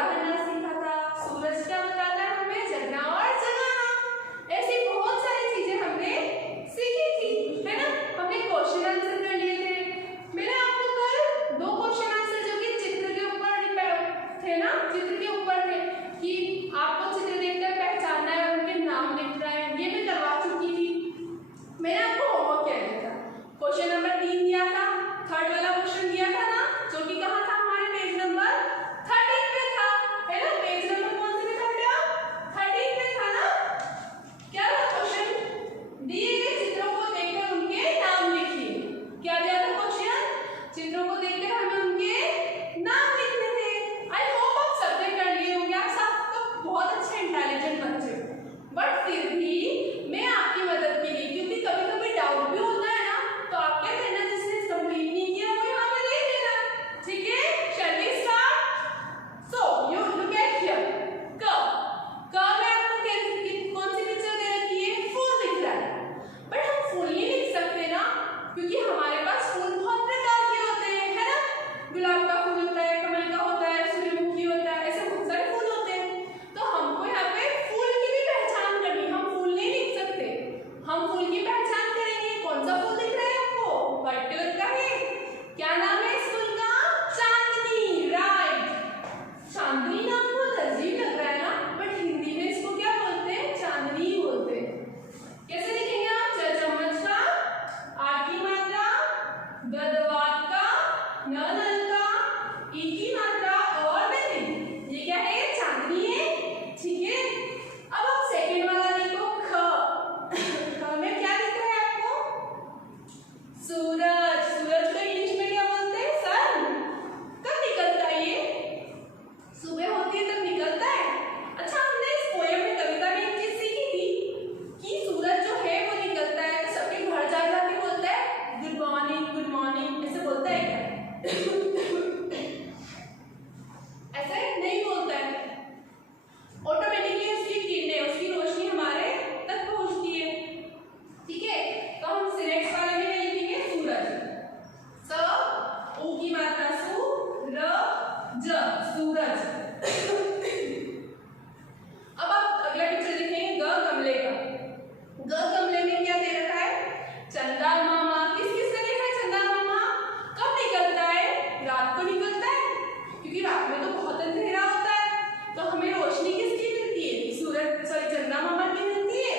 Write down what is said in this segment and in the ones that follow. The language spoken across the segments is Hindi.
पैदा करना सीखा था। सूरज क्या बताता है हमें? जगना और जगाना। ऐसी बहुत सारी चीजें हमने सीखी थी, है ना। हमने क्वेश्चन आंसर कर लिए थे। मैंने आपको कल 2 क्वेश्चन आंसर जो कि चित्र के ऊपर थे ना, चित्र के ऊपर थे कि आपको चित्र देखकर पहचानना है, उनके नाम लिखना है, ये मैं करवा चुकी थी। मैंने आपको होमवर्क क्या दिया था? क्वेश्चन नंबर 3 दिया था, थर्ड वाला क्वेश्चन दिया था ना, जो कि कहाँ था? हमारे पेज नंबर 13 पे था, है ना। पेज नंबर कौन से पे था बेटा? 13 पे था ना। क्या था क्वेश्चन? दिए गए चित्रों को देखकर उनके नाम लिखिए। क्या दिया था क्वेश्चन? चित्रों को देखकर हमें उनके नाम लिखने थे। आई होप आप सबने कर लिए होंगे। आप सब तो बहुत अच्छे इंटेलिजेंट बच्चे हो, बट फिर भी मैं आपकी मदद के लिए, क्योंकि कभी कभी डाउट भी होता है ना, तो आप क्या करना, जिसने कंप्लीट नहीं किया वो यहाँ पे लिख देना, ठीक है। Shall we start? So you look at here. क में आपको कौन सी पिक्चर दे रखी है? फूल दिख रहा है, बट हम फूल नहीं लिख सकते ना, क्योंकि हमारे पास फूल बहुत प्रकार के होते हैं, है ना। गुलाब का फूल होता है, कमल का होता है, सूर्यमुखी होता है, ऐसे बहुत सारे फूल होते हैं। तो हमको यहाँ पे फूल की भी पहचान करनी। हम फूल नहीं लिख सकते, हम फूल की पहचान करेंगे। कौन सा फूल दिख रहा है आपको? व्हाइट कलर का है। क्या नाम है इस फूल का? चांदनी, राइट। चांदनी नाम बहुत अजीब लग रहा है ना, बट हिंदी में इसको क्या बोलते हैं? चांदनी बोलते हैं। कैसे लिखेंगे आप? च चम्मच का, आ की मात्रा, द दवात का, न नल का, ई की मात्रा और नहीं। ये क्या है? चांदनी है, ठीक है। अब आप सेकंड वाला देखो, ख। ख में क्या दिख रहा है आपको? सूरज। सूरज को इंग्लिश में क्या बोलते हैं? सन। कब निकलता है ये? सुबह होती है तब निकलता है। अच्छा, हमने इस पोएम में, कविता में एक चीज सीखी थी कि सूरज जो है वो निकलता है तो सबके घर जा जाके बोलता है गुड मॉर्निंग, गुड मॉर्निंग, ऐसे बोलता है क्या? ऐसे नहीं बोलता है। ऑटोमेटिकली उसकी किरणें, उसकी रोशनी हमारे तक पहुंचती है, ठीक है। तो हम सिलेक्ट वाले में क्या लिखेंगे? सूरज। स ऊ की मात्रा सु, र ज, सूरज। अब आप अगला पिक्चर देखेंगे, ग गमले का। ग गमले में क्या दे रखा है? चंदा मामा। किस किस ने देखा है चंदा मामा? कब निकलता है? रात को निकलता है, क्योंकि रात में तो बहुत अंधेरा होता है, तो हमें रोशनी किसकी मिलती है? सूरज, सॉरी, चंदा मामा की मिलती है।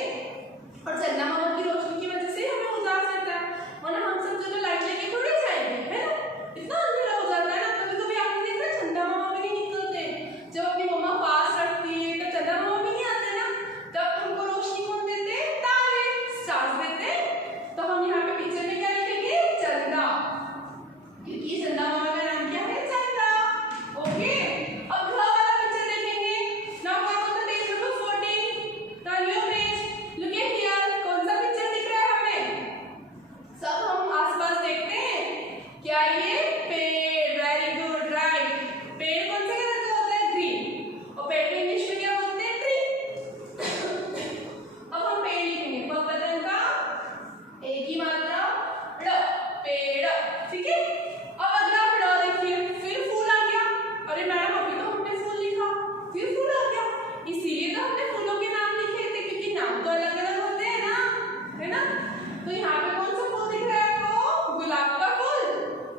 और चंदा मामा की रोशनी की वजह से हमें उजास रहता है, वरना हम सब जगह लाइट लेके थोड़ी जाएंगे, है ना। इतना अंधेरा हो जाता है ना। कभी कभी आपने देखा चंदा मामा भी नहीं निकलते। जब अपनी मम्मा पास रखती है तो चंदा मामा भी नहीं आते ना, तब हमको रोशनी कौन देते हैं? तारे, स्टार्स देते हैं। तो हम यहाँ पे पिक्चर में क्या लिखेंगे? चंदा, क्योंकि चंदा मामा का नाम क्या है? चंदा। ओके। अब घ वाला पिक्चर देखेंगे। Now go to the page number 14। Turn your page, look at here. कौन सा पिक्चर दिख रहा है हमें? सब हम आसपास देखते हैं। क्या ये? पेड़। Very good, right. पेड़ कौन से कलर का होता है? ग्रीन। और पेड़ को इंग्लिश में क्या बोलते हैं? ट्री। अब हम पेड़ लिखेंगे, प बदन का, ए की मात्रा, ड़, पेड़, ठीक है। अब अगला ड़ देखिए, फिर फूल आ गया। अरे मैडम, अभी तो हमने फूल लिखा, फिर फूल आ गया। इसीलिए तो हमने फूलों के नाम लिखे थे, क्योंकि नाम तो अलग अलग होते हैं ना, है ना। तो यहाँ पे कौन सा फूल दिख रहा है आपको? गुलाब का फूल।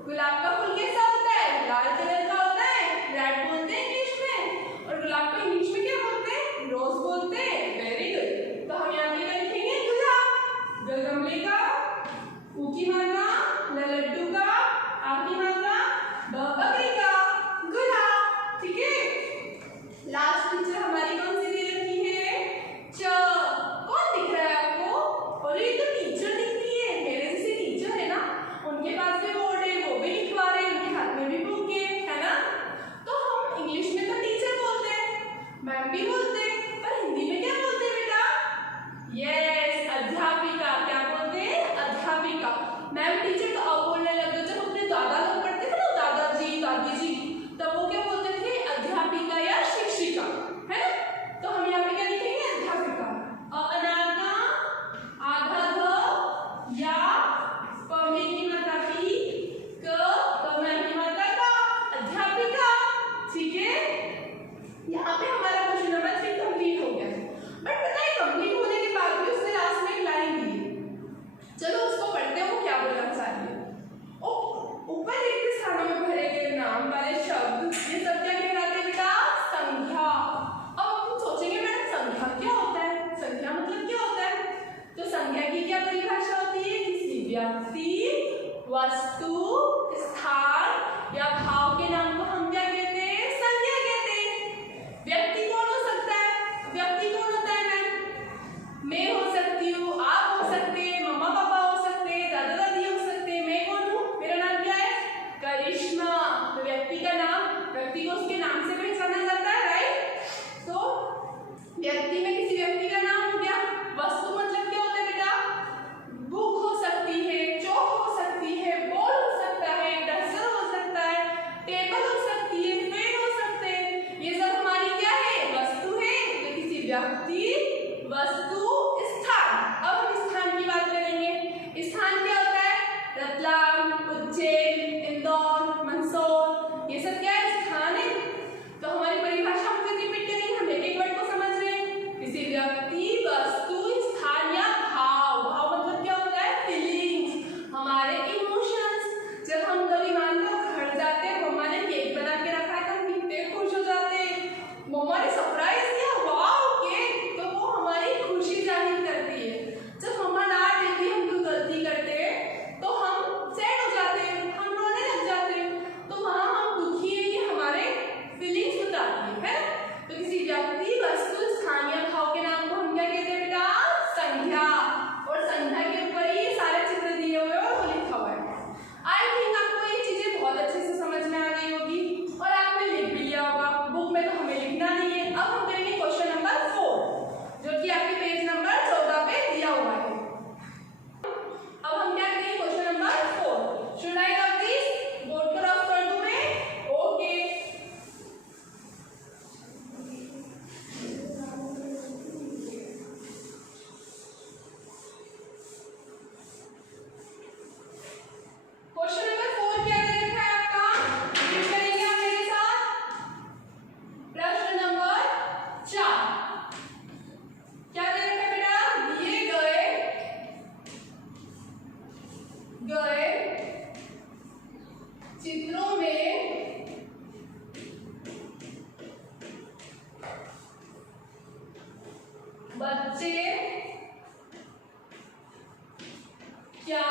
गुलाब का फूल कैसा होता है? लाल कलर का होता है, रेड बोलते हैं इंग्लिश में। और गुलाब को इंग्लिश में क्या बोलते हैं? रोज बोलते हैं। Very good. तो हम यहाँ पे क्या लिखेंगे? गुलाब। ग गमले का, ऊ की मात्रा, ल लड्डू का, आ की मात्रा, ब बकरी का, गुलाब, ठीक है। लास्ट पिक्चर हमारी कौन सी दे रखी है? च। कौन दिख रहा है आपको? और ये तो टीचर दिख रही है, मेरे जैसे टीचर है ना, उनके पास भी बोर्ड है, वो भी लिखवा रहे हैं, उनके हाथ में भी बुक है ना। तो हम इंग्लिश में तो टीचर बोलते हैं, मैम भी बोलते हैं, पर हिंदी में क्या बोलते हैं बेटा? यस, अध्यापिका। क्या बोलते हैं? अध्यापिका। मैम टीचर तो अब बोलने लगे। जब अपने दादा लोग पढ़ते थे ना, दादाजी दादी जी, तब वो क्या बोलते थे? अध्यापिका या शिक्षिका, है ना। तो हम यहाँ पे क्या लिखेंगे? अध्यापिका। अनागा, आधा ध, या पमे की मात्रा पी, क, कमल की मात्रा का, अध्यापिका, ठीक है। मम्मा ने सरप्राइज किया, वाओ केक, तो वो हमारी खुशी जाहिर करती है। जब मम्मा डांट देती है हम कोई गलती करते हैं तो हम सैड हो जाते हैं, हम रोने लग जाते हैं, तो वहाँ हम दुखी है ये हमारे फीलिंग्स बताती है। तो किसी व्यक्ति, वस्तु, स्थानीय भाव के नाम को हम क्या कहते हैं बेटा? संज्ञा। और संज्ञा के ऊपर ही ये सारे चित्र दिए हुए और वो लिखा हुआ है। आई थिंक आपको ये चीजें बहुत अच्छे से समझ में आ गई होगी और आपने लिख भी लिया होगा। बुक में तो हमें लिखना नहीं है। अब हम करेंगे क्वेश्चन नंबर 4 जो कि आपके पेज नंबर 14 पे दिया हुआ है। अब हम क्या करेंगे question number 4। Should I rub this? Board पर रफ कर दूं मैं? ओके। क्वेश्चन नंबर 4 क्या दे रखा है आपका? रीड करेंगे आप मेरे साथ। प्रश्न नंबर 4 क्या दे रखा है बेटा? दिए गए चित्रों में बच्चे क्या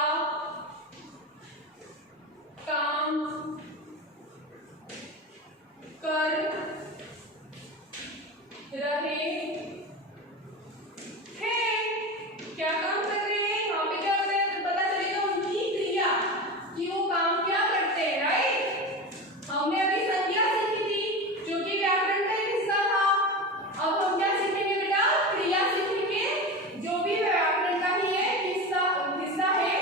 काम कर रहे हैं? क्या काम कर रहे हैं? यहाँ पे क्या पता चलेगा? उनकी क्रिया कि वो काम क्या करते हैं, राइट? हमने अभी संज्ञा सीखी थी जो कि व्याकरण का एक हिस्सा था। अब हम क्या सीखेंगे बेटा? क्रिया सीखेंगे जो भी व्याकरण का ही एक हिस्सा है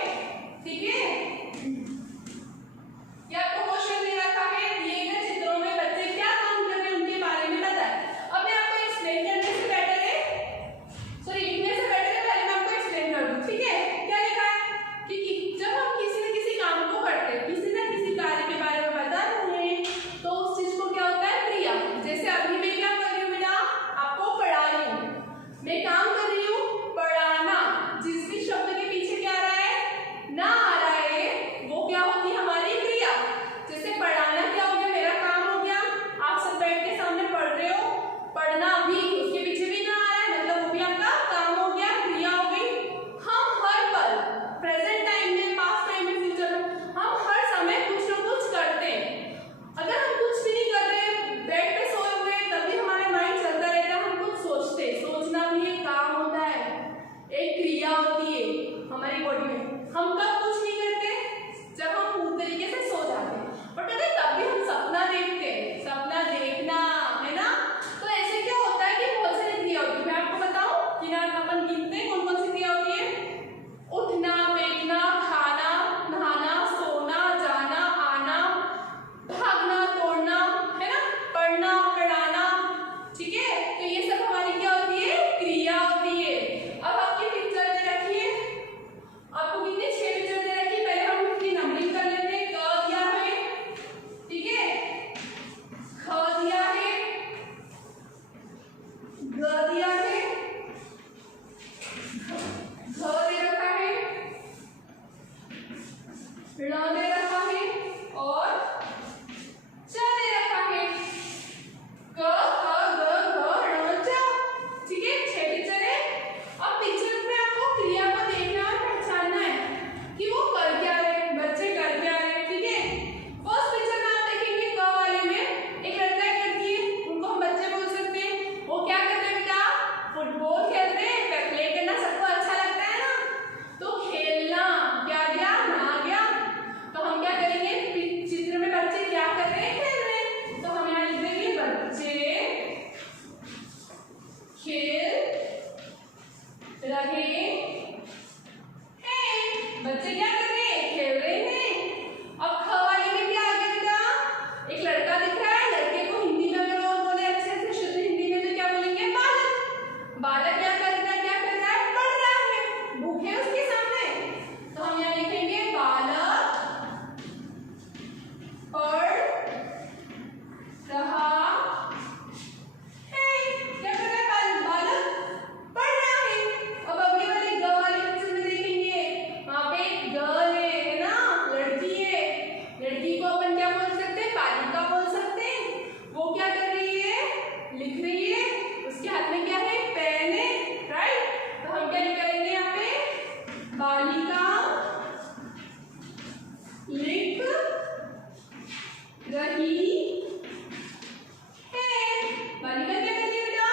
लिखकर क्या कर रही है बेटा?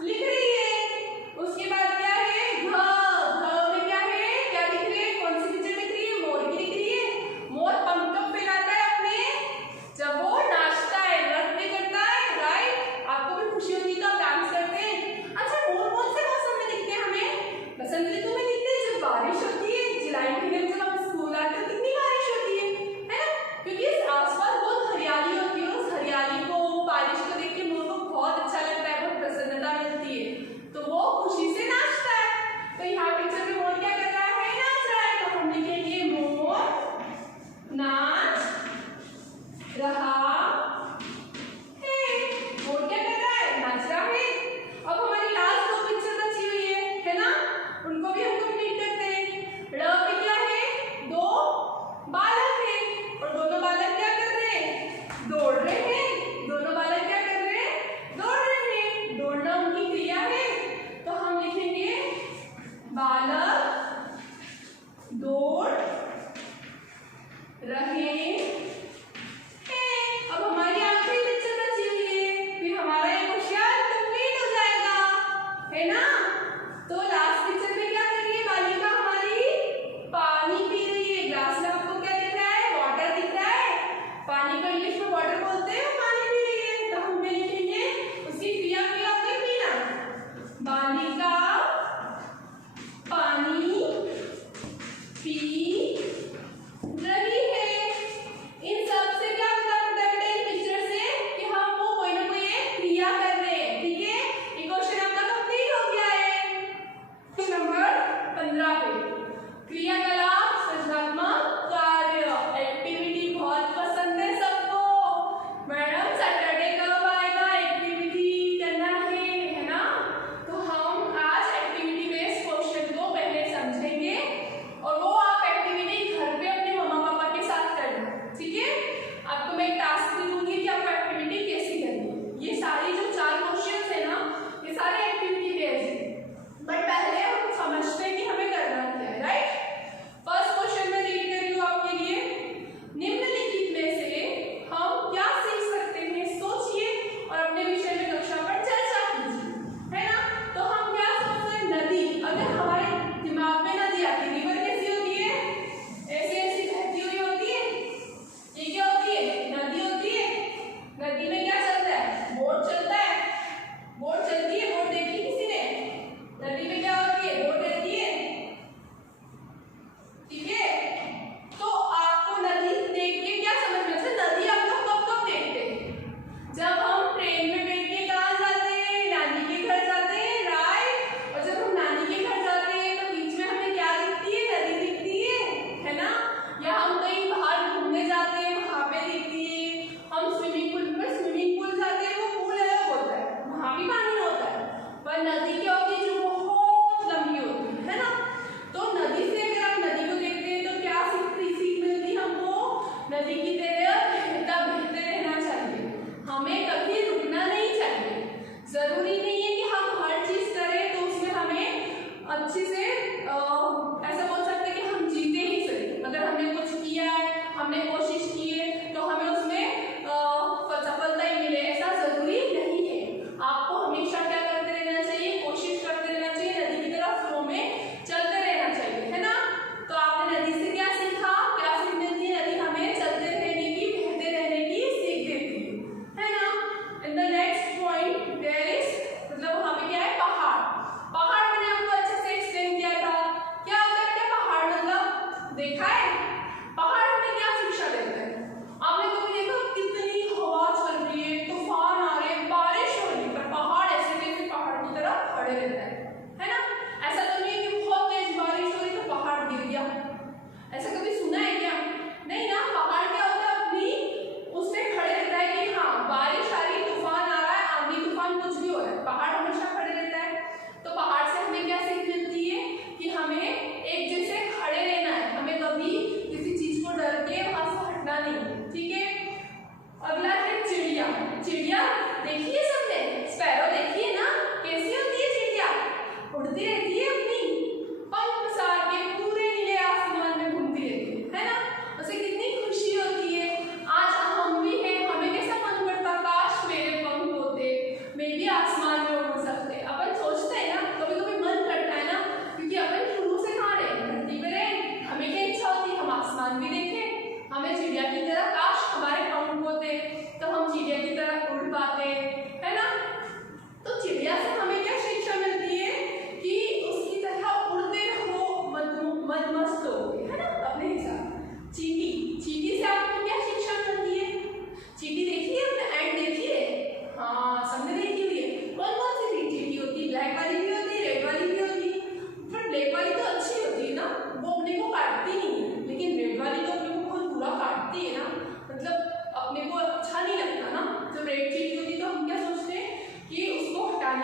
लिख रही है। उसके बाद क्या है? घ। घ में क्या है? क्या दिख रही है? कौन सी पिक्चर दिख रही है? मोर की दिख रही है। मोर पंख कब फैलाता है अपने? जब वो नाचता है, नृत्य करता है, राइट? आपको भी खुशी होती है तो आप डांस करते हैं। अच्छा, मोर कौन से मौसम में दिखते हैं हमें? बसंत ऋतु में दिखते हैं, जब बारिश होती है। जुलाई महीने में जब हम स्कूल आते हैं कितनी बारिश होती है ना? क्योंकि आसपास बहुत हरियाली होती है। उस हरियाली को, बारिश को देख के मोर को बहुत अच्छा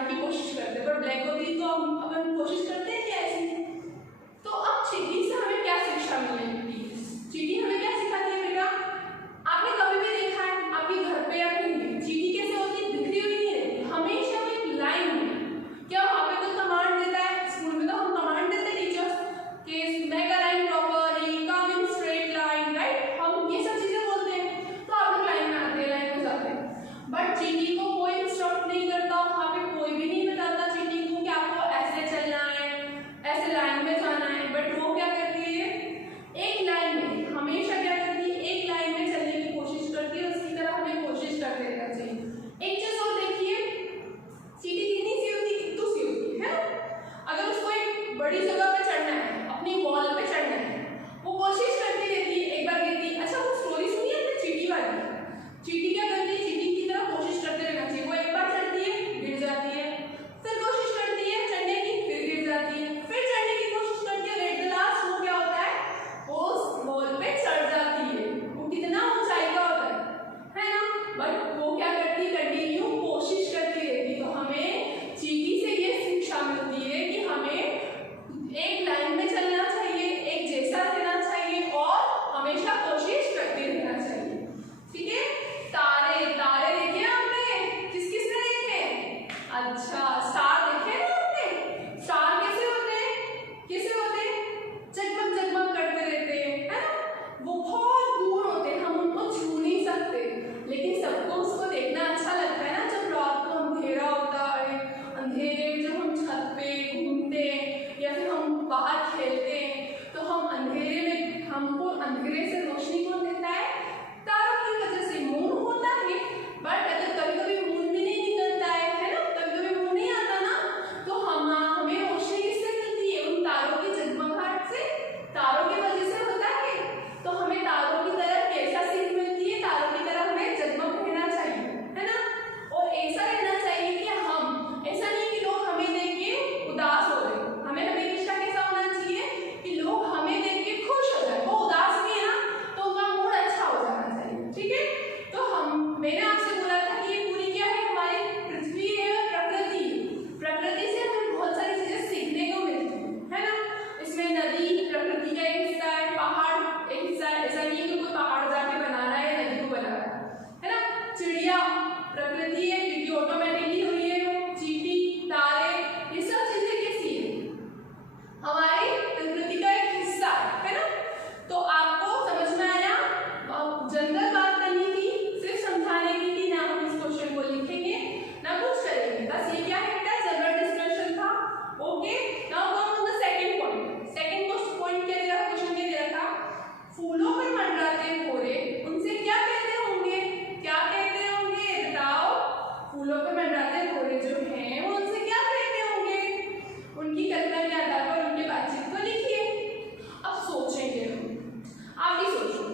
बनाने की कोशिश करते हैं, पर ब्लैक होती तो हम अपन कोशिश करते हैं कि ऐसी। तो अब चींटी से हमें क्या शिक्षा मिलेगी? चींटी हमें क्या सिखाती है बेटा? आपने कभी भी देखा है आपके घर पे या कहीं भी चींटी कैसे होती है? बिखरी हुई नहीं रहती, हमेशा वो एक लाइन में। क्या वहाँ पे कोई कमांड देता है? स्कूल में तो हम कमांड देते हैं टीचर्स कि make a line properly, come in straight line, right? हम ये सब चीजें बोलते हैं तो आप लोग लाइन में आते हैं, लाइन में जाते हैं। बट चींटी को कोई इंस्ट्रक्ट नहीं करता, वहाँ पे कोई भी नहीं बताता चींटी को कि आपको ऐसे चलना है, ऐसे लाइन में जाना है। बट वो क्या करती है? एक लाइन में हमेशा क्या करती है? एक लाइन में चलने की कोशिश करती है, उसकी तरह हमें कोशिश करते रहना चाहिए। एक चीज और देखिए, चींटी कितनी सी होती है? इतनी सी होती है ना? अगर उसको एक बड़ी जगह पे चढ़ना है, अपनी वॉल पे चढ़ना है, वो कोशिश करती रहती है, एक बार गिरती। अच्छा, वो स्टोरी सुनी है चींटी वाली? चींटी क्या करती है? चींटी की तरह कोशिश करते रहना चाहिए। वो एक बार चढ़ती है, गिर जाती है, फिर कोशिश करती है चढ़ने की, फिर गिर जाती है, फिर चढ़ने की कोशिश करती है, एट द लास्ट वो क्या होता है? वो उस वॉल पे चढ़ जाती है। वो कितना ऊंचाई का होता है ना? बट वो क्या करती है? कंटिन्यू कोशिश करती रहती। तो हमें चींटी से ये शिक्षा मिलती है कि हमें एक लाइन में चलना चाहिए, एक जैसा रहना चाहिए और हमेशा कोशिश करते रहना चाहिए। ठीक है? तारे, तारे देखे आपने? किस किस ने देखे? अच्छा, स्टार देखे ना आपने? स्टार कैसे होते हैं? कैसे होते हैं? जगमग जगमग करते रहते हैं, है ना? वो बहुत दूर होते हैं, हम उनको छू नहीं सकते, लेकिन सबको उसको देखना अच्छा लगता है ना। जब रात को अंधेरा होता है, अंधेरे में जब हम छत पे घूमते हैं या फिर हम बाहर खेलते हैं, तो हम अंधेरे में, हमको अंधेरे से रोशनी कौन देता है? तारों की वजह से। मून होता है, बट अगर कभी कभी मून भी नहीं निकलता है ना, कभी कभी मून नहीं आता ना, तो हमें रोशनी किससे मिलती है? उन तारों की जगमगाहट से, तारों की वजह से होता है। तो हमें तारों की तरह कैसा सीख मिलती है? तारों की तरह हमें जगमग रहना चाहिए, है ना? और ऐसा रहना चाहिए कि हम, ऐसा नहीं कि लोग हमें देख के उदास हो रहे, हमें हमेशा कैसा होना चाहिए कि लोग हमें देख के खुश हो जाए। वो उदास भी है ना, तो उनका मूड अच्छा हो जाना चाहिए। ठीक है? तो मैंने आपसे बोला था कि ये पूरी क्या है? हमारी पृथ्वी है, प्रकृति। प्रकृति से हमें बहुत सारी चीजें सीखने को मिलती है ना? इसमें नदी प्रकृति का एक हिस्सा है, पहाड़ एक हिस्सा है। ऐसा नहीं है कि कोई पहाड़ जाके बना रहा है या नदी को बना रहा है ना? चिड़िया प्रकृति है, क्योंकि ऑटोमेटिकली हुई है। चींटी, तारे, ये सब चीजें कैसी है? हमारी प्रकृति का एक हिस्सा है ना? तो आपको समझ में आया? जनरल बात करनी थी, सिर्फ समझाने की थी ना। हम इस क्वेश्चन को लिखेंगे ना कुछ करेंगे, बस ये क्या है बेटा? जनरल डिस्कशन था। Okay, now come on the second point. Second point क्या दे रहा? क्वेश्चन क्या दे रहा था? फूलों पर मंडराते भोरे उनसे क्या कहते होंगे? क्या कहते होंगे बताओ? फूलों पर मंडराते भोरे जो हैं वो उनसे क्या कहते होंगे? उनकी कल्पना के आधार पर उनके बातचीत को लिखिए। अब सोचेंगे हम, आप भी सोचो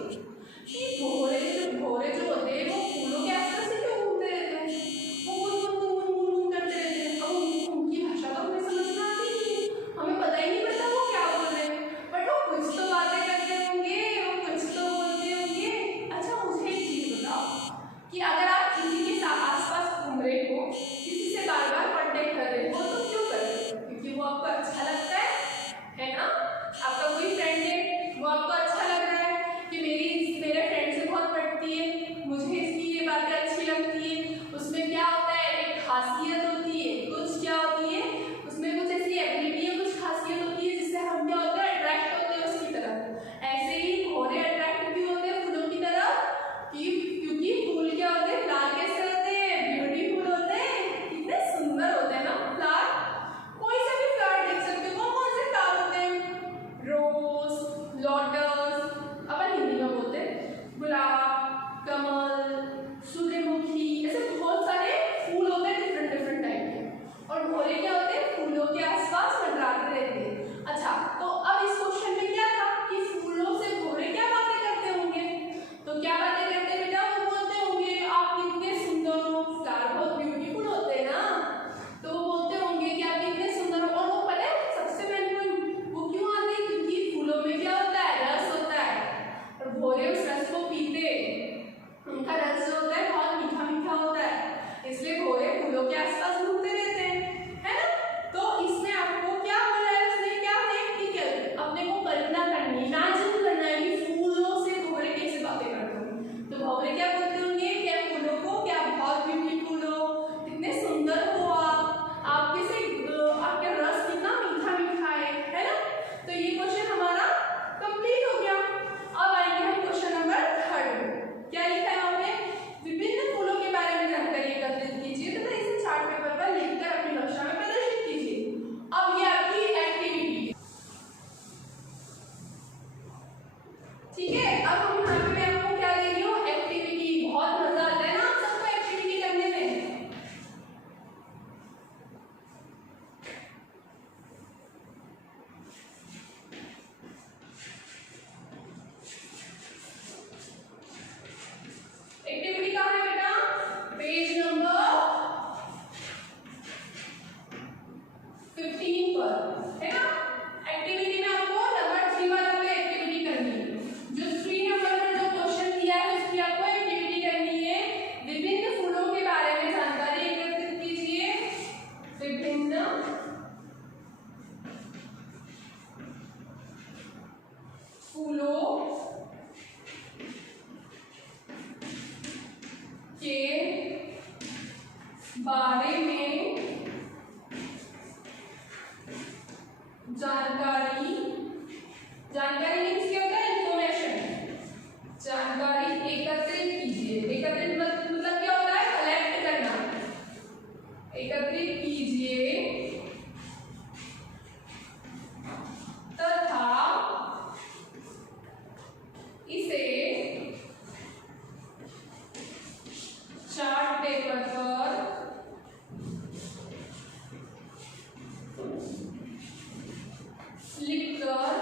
कि भोरे जो होते हैं वो फूलों के आसपास से क्यों घूमते रहते हैं? वो गुन करते रहते हैं। अब उनकी भाषा तो हमें समझ में आती नहीं, हमें पता ही नहीं पड़ता वो क्या बोल रहे हैं, बट वो कुछ तो बातें करते होंगे, वो कुछ तो बोलते होंगे। अच्छा, मुझे एक चीज बताओ कि अगर आप किसी के आसपास घूम रहे हो बारे में जानकारी, जानकारी मीन्स क्या होता है? इंफॉर्मेशन। जानकारी एकत्रित कीजिए। एकत्रित मतलब क्या होता है? कलेक्ट करना। एकत्रित कीजिए तथा इसे चार्ट पेपर पर लिखकर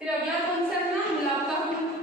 फिर अगला कौन सा है अपना गुलाब का फूल।